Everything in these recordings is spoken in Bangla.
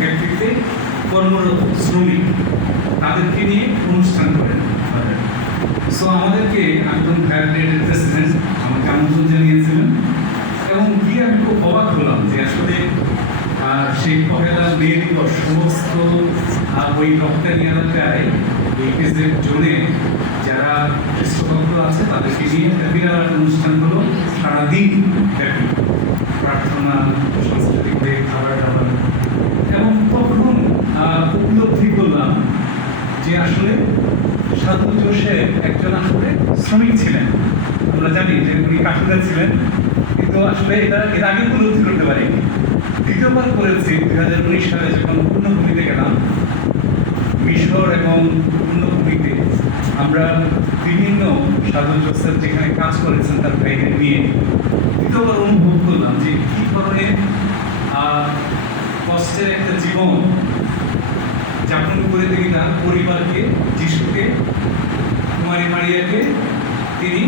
ফ্যাক্টরিতে কর্মরত শ্রমিক তাদেরকে নিয়ে অনুষ্ঠান করেন। সো আমাদেরকে একজন ফ্যাক্টরির প্রেসিডেন্ট আমাকে আমন্ত্রণ জানিয়েছিলেন এবং গিয়ে আমি খুব অবাক হলাম যে আসলে সেই পহেলা মে দিবস সমস্ত ওই রপ্তানি এলাকায় এই জোনে যারা খ্রিস্টভক্ত আছে তাদেরকে নিয়ে বিরাট অনুষ্ঠান হলো সারাদিন ব্যাপী প্রার্থনা সাংস্কৃতিক খাবার দাবার এবং তখন উপলব্ধি করলাম যে আসলে সাধু জোসেফ একজন আসলে শ্রমিক ছিলেন। আমরা জানি যে উনি কাঠুদার ছিলেন, কিন্তু আসলে এটা এর আগে উপলব্ধি করতে পারিনি। দ্বিতীয়বার করেছি 2019 সালে যখন পূর্ণভূমিতে গেলাম মিশর এবং পূর্ণভূমিতে আমরা বিভিন্ন সাধু জোসেফ যেখানে কাজ করেছেন তার ভাইদের নিয়ে দ্বিতীয়বার অনুভব করলাম যে কী ধরনের কষ্টের একটা জীবন যাপন করে তিনি তার পরিবারকে, যিশুকে, কুমারী মারিয়াকে তিনি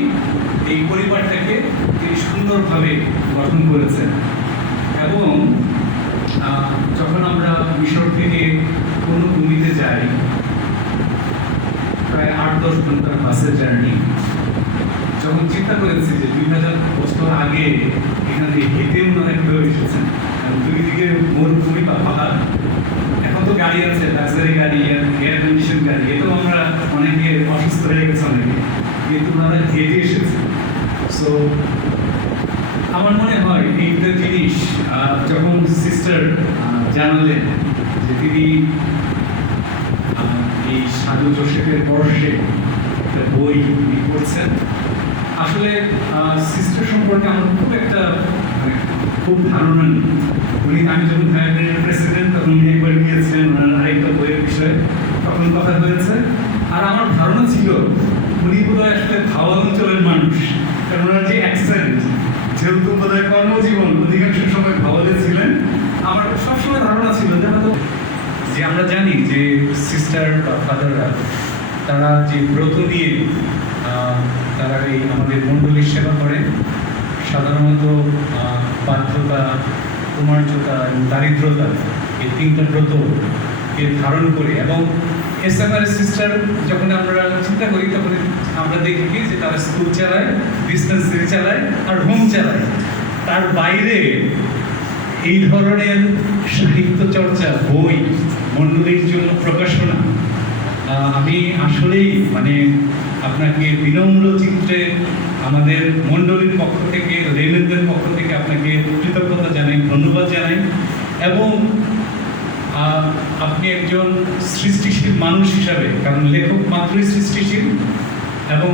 এই পরিবারটাকে তিনি সুন্দরভাবে গঠন করেছেন। এবং যখন আমরা মিশর থেকে কোনো ভূমিতে যাই প্রায় 8-10 ঘন্টার বাসের জার্নি, যখন চিন্তা করেছি যে 2000 বছর আগে এখানে হেঁটে ওনারা কীভাবে এসেছেন এবং দুই দিকে মরুভূমি বা পাহাড়। এখন তো গাড়ি আছে, লাক্সারি গাড়ি, এয়ার কন্ডিশন গাড়ি, এটাও আমরা অনেকে অসুস্থ হয়ে গেছে অনেকে, কিন্তু ওনারা হেঁটে এসেছে। সো আমার মনে হয় এইটা জিনিস যখন সিস্টার জানালেন যে তিনি এই সাধু জোসেফের বর্ষে একটা বই পড়ছেন, আসলে সিস্টার সম্পর্কে আমার খুব একটা খুব ধারণা নেই। উনি আমি যখন ফ্যামিলির প্রেসিডেন্ট তখন উনি একবার নিয়েছেন আরেকটা বইয়ের বিষয়ে, তখন কথা হয়েছে। আর আমার ধারণা ছিল উনি বোধহয় আসলে ভাওয়াল অঞ্চলের মানুষ, কারণ ওনার যে অ্যাকসেন্ট, যেহেতু বোধহয় কর্মজীবন অধিকাংশ সময় ভাওয়ালে ছিলেন, আমার সবসময় ধারণা ছিল যে আমরা জানি যে সিস্টার বা ফাদাররা তারা যে ব্রত নিয়ে তারা এই আমাদের মণ্ডলীর সেবা করেন, সাধারণত বাধ্যতা, কুমার্যতা এবং দারিদ্রতা এই তিনটা ব্রত ধারণ করে। এবং এসএমআর সিস্টার যখন আমরা চিন্তা করি তখন আমরা দেখি কি যে তারা স্কুল চালায়, ডিসপেন্সারি চালায় আর হোম চালায়। তার বাইরে এই ধরনের সাহিত্য চর্চা, বই, মণ্ডলীর জন্য প্রকাশনা, আমি আসলেই আপনাকে বিনম্র চিত্রে আমাদের মণ্ডলীর পক্ষ থেকে, লেনেনদের পক্ষ থেকে আপনাকে কৃতজ্ঞতা জানাই, ধন্যবাদ জানাই। এবং আপনি একজন সৃষ্টিশীল মানুষ হিসাবে, কারণ লেখক মাত্রই সৃষ্টিশীল, এবং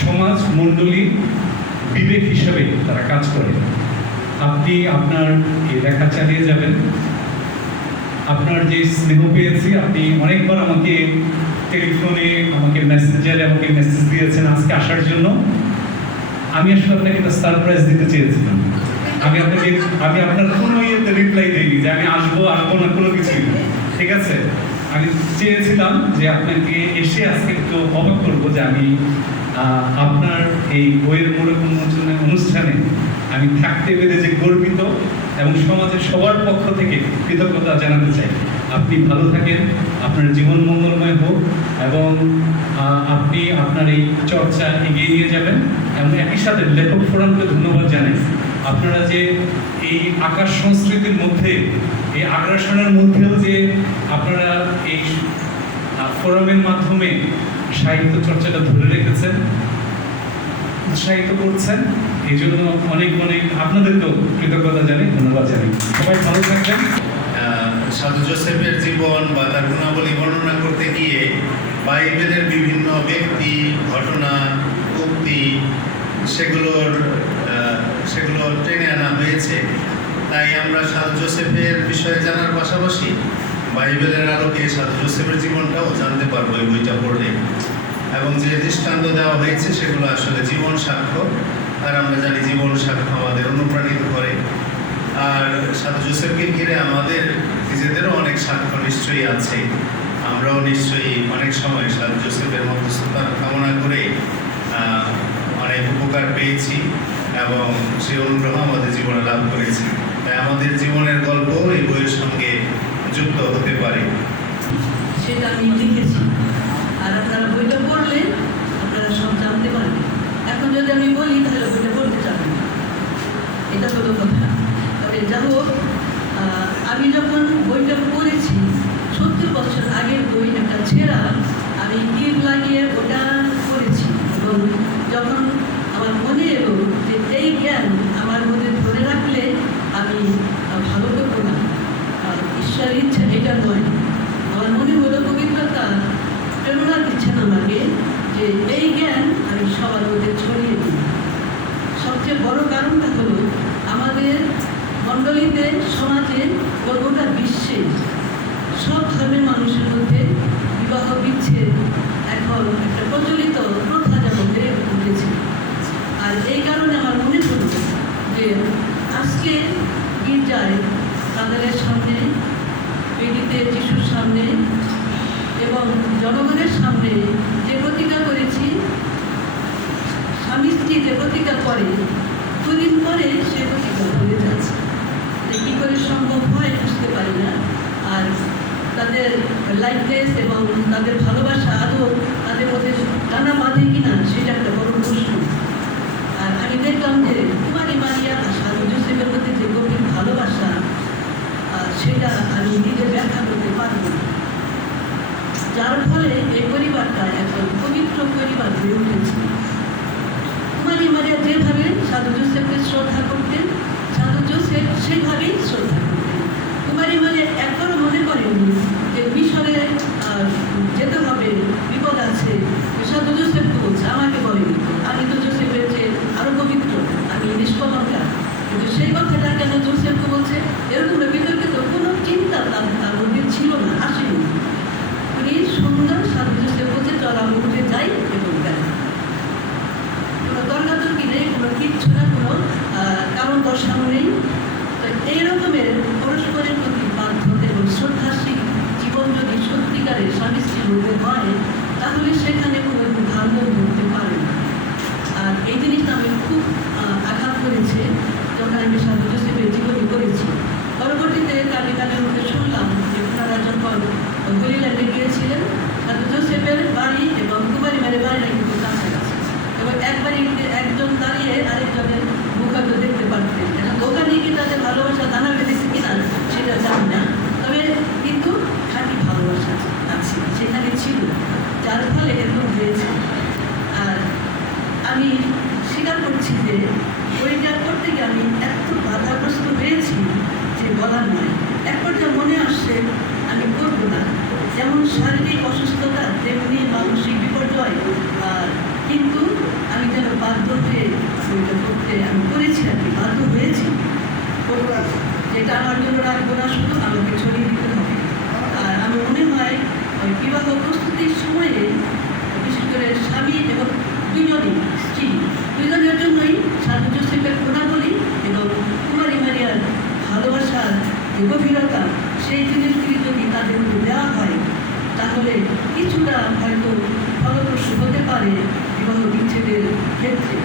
সমাজ মণ্ডলী বিবেক হিসাবে তারা কাজ করে। আপনি আপনার এই লেখা চালিয়ে যাবেন। আপনার যে স্নেহ পেয়েছি, আপনি অনেকবার আমাকে টেলিফোনে, আমাকে মেসেঞ্জারে আমাকে মেসেজ দিয়েছেন আজকে আসার জন্য। আমি আসলে আপনাকে একটা সারপ্রাইজ দিতে চেয়েছিলাম। আমি আপনার কোনো ইয়েতে রিপ্লাই দিইনি যে আমি আসবো না, কোনো কিছুই না, ঠিক আছে। আমি চেয়েছিলাম যে আপনাকে এসে আজকে একটু অবাক করবো যে আমি আপনার এই বইয়ের মোড়ক উন্মোচনের অনুষ্ঠানে আমি থাকতে পেরে যে গর্বিত এবং সমাজের সবার পক্ষ থেকে কৃতজ্ঞতা জানাতে চাই। আপনি ভালো থাকেন, আপনার জীবন মঙ্গলময় হোক এবং আপনি আপনার এই চর্চা এগিয়ে নিয়ে যাবেন। এবং একই সাথে লেখক ফোরামকে ধন্যবাদ জানাই। আপনারা যে এই আকাশ সংস্কৃতির মধ্যে, এই আগ্রাসনের মধ্যেও যে আপনারা এই ফোরামের মাধ্যমে সাহিত্য চর্চাটা ধরে রেখেছেন, উৎসাহিত করছেন, এই জন্য অনেক আপনাদেরকেও কৃতজ্ঞতা জানাই, ধন্যবাদ জানাই। সবাই ভালো থাকবেন। সাধু জোসেফের জীবন বা তার গুণাবলী বর্ণনা করতে গিয়ে বাইবেলের বিভিন্ন ব্যক্তি, ঘটনা, উক্তি সেগুলো টেনে আনা হয়েছে। তাই আমরা সাধু জোসেফের বিষয়ে জানার পাশাপাশি বাইবেলের আলোকে সাধু জোসেফের জীবনটাও জানতে পারবো এই বইটা পড়লে। এবং যে দৃষ্টান্ত দেওয়া হয়েছে সেগুলো আসলে জীবন সাক্ষ্য, আর আমরা জানি জীবন সাক্ষ্য আমাদের অনুপ্রাণিত করে। আর সাধু জোসেফকে ঘিরে আমাদের নিজেদেরও অনেক সাক্ষ্য নিশ্চয়ই আছে। আমরাও নিশ্চয়ই অনেক সময় সাধু জোসেফের মধ্যস্থতা কামনা করে অনেক উপকার পেয়েছি এবং সেই অনুগ্রহ আমাদের জীবনে লাভ করেছি। তাই আমাদের জীবনের গল্প এই বইয়ের সঙ্গে যুক্ত আমি যখন বইটা পড়েছি 70 বছর আগের বই, একটা ছেঁড়া, আমি টিপ লাগিয়ে ওটা পড়েছি এবং যখন আমার মনে এলো যে এই জ্ঞান আমার মধ্যে ধরে রাখলে আমি ভালো করবো না, ঈশ্বরের ইচ্ছা এটা নয়, আমার মনে হলো পবিত্রতা প্রেরণা দিচ্ছেন আমাকে যে এই জ্ঞান আমি সবার মধ্যে ছড়িয়ে দিই। সবচেয়ে বড় কারণটা হলো আমাদের মণ্ডলীতে, সমাজে, গোটা বিশ্বে সব ধর্মের মানুষের মধ্যে বিবাহ বিচ্ছেদ এখন একটা প্রচলিত প্রথা যেমন বেড়ে উঠেছে। আর এই কারণে আমার মনে হলো যে আজকে গির্জায় তাদের সামনে, বেদিতে যিশুর সামনে এবং জনগণের সামনে যে প্রতিজ্ঞা করেছি, স্বামী স্ত্রী যে প্রতিজ্ঞা করে, দুদিন পরে সে প্রতিজ্ঞা হয়ে যাচ্ছে। কী করে সম্ভব হয় বুঝতে পারি না। আর তাদের লাইফনেস এবং তাদের ভালোবাসা আদৌ তাদের মধ্যে টানা বাঁধে কিনা সেটা একটা বড় প্রশ্ন। আর আমি দেখলাম যে কুমারী মারিয়া আর সাধু জোসেফের মধ্যে যে গভীর ভালোবাসা, সেটা আমি নিজে ব্যাখ্যা করতে পারব না, যার ফলে এই পরিবারটা এখন পবিত্র পরিবার হয়ে উঠেছে। কুমারী মারিয়া যেভাবে সাধু জোসেফকে শ্রদ্ধা করতেন, সাধু জোসেফ সেভাবেই শ্রদ্ধা করতেন। কুমারী মারিয়া একবারও মনে করেননি যে মিশরে যেতে হবে, বিপদ আছে। সাধু জোসেফকে বলছে, আমাকে বলেনি, আমি তো জোসেফের চেয়ে আরো পবিত্র, আমি নিষ্কলঙ্কা। কিন্তু সেই কথাটা কেন জোসেফকে বলছে, এরকম বিতর্কিত কোনো চিন্তা তার মধ্যে ছিল না, আসেনি। উনি সুন্দর সাধু জোসেফ বলছে, চল আমি উঠে যাই এবং গেল। কোনো তর্কাতর্কি নেই, কোনো কিচ্ছু না, কোনো কারণ দর্শানো নেই। তো এই রকমের পরস্পরের প্রতি বাধ্যতা এবং শ্রদ্ধাশীল জীবন যদি সত্যিকারের স্বামী স্ত্রীর মধ্যে হয়, তাহলে সেখানে কোনো ভারবন্ধ হতে পারে না। আর এই জিনিসটা আমি খুব আঘাত করেছে যখন আমি সাধু জোসেফের জীবনী করেছি। পরবর্তীতে কালের মধ্যে শুনলাম যে ওনারা যখন হলিল্যান্ডে গিয়েছিলেন, সাধু জোসেফের বাড়ি এবং কুমারী মায়ের বাড়িটা কিন্তু কাছাকাছি, এবং এক বাড়িতে একজন দাঁড়িয়ে আরেকজনের মুখাগ্র দেখতে পারতেন। এখন ওখানে কি তাদের ভালোবাসা দানা বেঁধেছে কিনা সেটা জানি না, তবে কিন্তু খাঁটি ভালোবাসা আছে, সেখানে ছিল, যার ফলে এরকম হয়েছে। আর আমি স্বীকার করছি যে বইটা করতে গিয়ে আমি এত বাধাগ্রস্ত হয়েছি যে বলার নয়। এক পর্যায়ে মনে আসছে আমি করবো না, যেমন শারীরিক অসুস্থতা তেমনি মানসিক বিপর্যয়, কিন্তু আমি যেন বাধ্য হয়ে বইটা করতে আমি করেছি, আর কি বাধ্য হয়েছি। যেটা আমার জন্য রাখবো না, শুধু আমাকে ছড়িয়ে দিতে হবে। আর আমার মনে হয় ওই বিবাহ প্রস্তুতির সময়ে বিশেষ করে স্বামী এবং দুজনই স্ত্রী, দুজনের জন্যই সাধু জোসেফের গুণাবলী এবং কুমারী মারিয়ার ভালোবাসার যে গভীরতা, সেই জিনিসগুলি যদি তাদের মধ্যে দেওয়া হয়, তাহলে কিছুটা হয়তো ফলপ্রসূ হতে পারে বিবাহ বিচ্ছেদের ক্ষেত্রে।